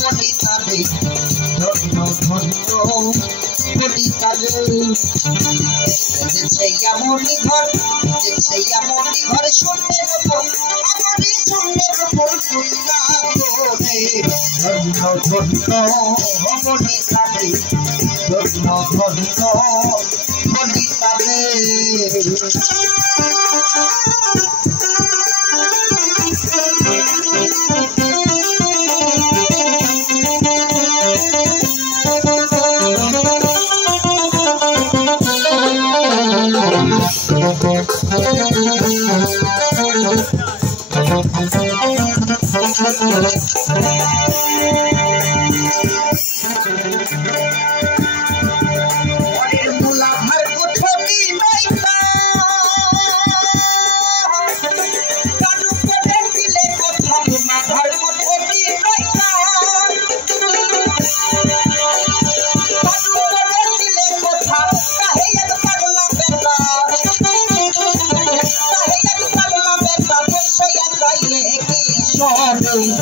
বলিতারে ধন্য ধন্য বলিতারে দেখছে এমনই ঘর শূন্যের উপর আমারই শূন্যের উপর ফুলনা করে ধন্য ধন্য বলিতারে ধন্য ধন্য বলিতারে ধন্য ধন্য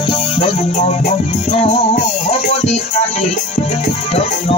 বলিতারে ধন্য ধন্য বলিতারে ধন্য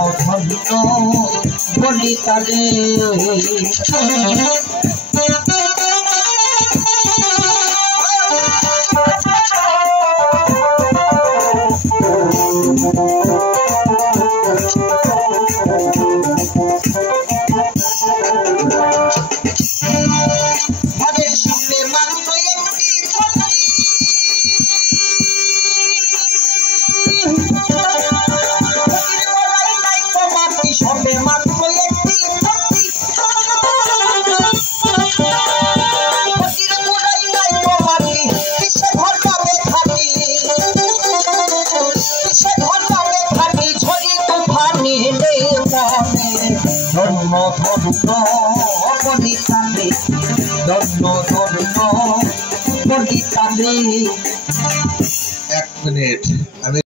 ধন্য বলিতারে ধন্য ধন্য বলিতারে। 1 মিনিট।